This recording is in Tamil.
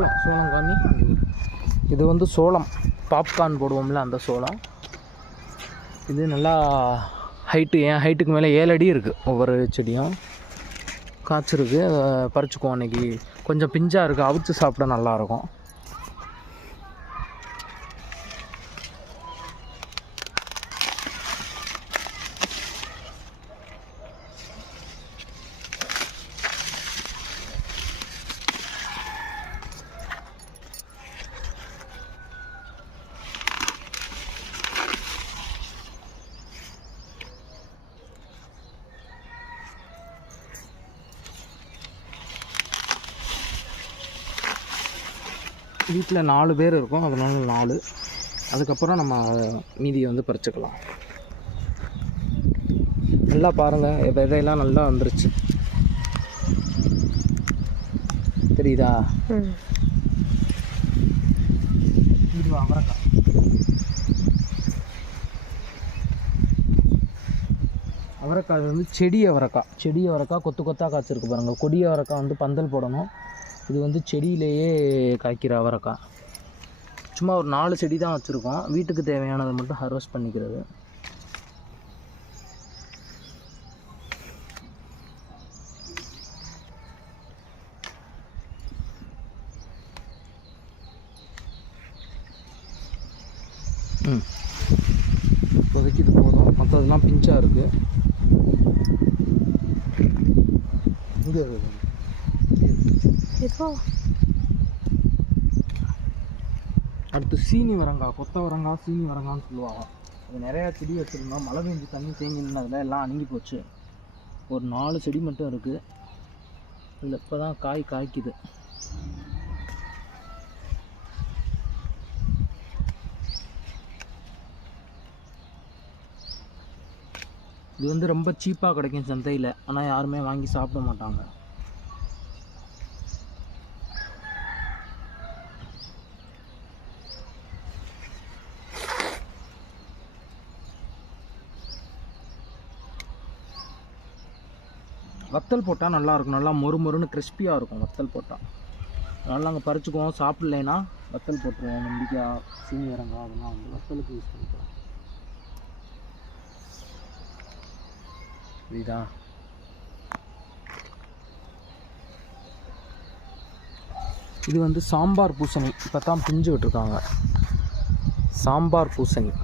சோளம் காமி. இது வந்து சோளம், பாப்கார்ன் போடுவோம்ல அந்த சோளம். இது நல்லா ஹைட்டு, என் ஹைட்டுக்கு மேலே 7 அடி இருக்குது. ஒவ்வொரு செடியும் காய்ச்சிருக்கு. அதை பறிச்சுக்குவோம். அன்றைக்கி கொஞ்சம் பிஞ்சாக இருக்குது, அவிச்சு சாப்பிட நல்லாயிருக்கும். வீட்டில் 4 பேர் இருக்கும், அதனால 4. அதுக்கப்புறம் நம்ம மீதியை வந்து பறிச்சுக்கலாம். நல்லா பாருங்கள், விதையெல்லாம் நல்லா வந்துருச்சு, தெரியுதா? இது அவரைக்காய். அவரைக்காய் வந்து செடி அவரைக்காய் கொத்து கொத்தாக காய்ச்சிருக்கு பாருங்கள். கொடி அவரைக்காய் வந்து பந்தல் போடணும். இது வந்து செடியிலேயே காய்க்கிற அவரைக்காய். சும்மா ஒரு 4 செடி தான் வச்சுருக்கோம். வீட்டுக்கு தேவையானதை மட்டும் ஹார்வெஸ்ட் பண்ணிக்கிறது. இப்போதைக்கு இது போதும், மற்றதெல்லாம் பிஞ்சாக இருக்குது. இங்கே அடுத்து சீனி வரங்காய், கொத்தவரங்காய், சீனி வரங்கான்னு சொல்லுவாங்க. அது நிறையா செடி வச்சுருந்தோம். மழை பெஞ்சு தண்ணி தேங்கி நின்னதில் எல்லாம் அணுகி போச்சு. ஒரு 4 செடி மட்டும் இருக்குது. இதில் இப்போ தான் காய்க்குது. இது வந்து ரொம்ப சீப்பாக கிடைக்கும் சந்தையில், ஆனால் யாருமே வாங்கி சாப்பிட மாட்டாங்க. வத்தல் போட்டால் நல்லாயிருக்கும், நல்லா மொறுமொறுன்னு கிறிஸ்பியாக இருக்கும் வத்தல் போட்டால். அதனால் நாங்கள் பறிச்சுக்குவோம். சாப்பிட்லேன்னா வத்தல் போட்டுருவோம். நம்பிக்கையாக சீனி வரங்காய் அதெல்லாம் வந்து வத்தலுக்கு யூஸ் பண்ணிக்கிறோம். புரியுதா? இது வந்து சாம்பார் பூசணி. இப்போ தான் பிஞ்சு விட்டுருக்காங்க. சாம்பார் பூசணி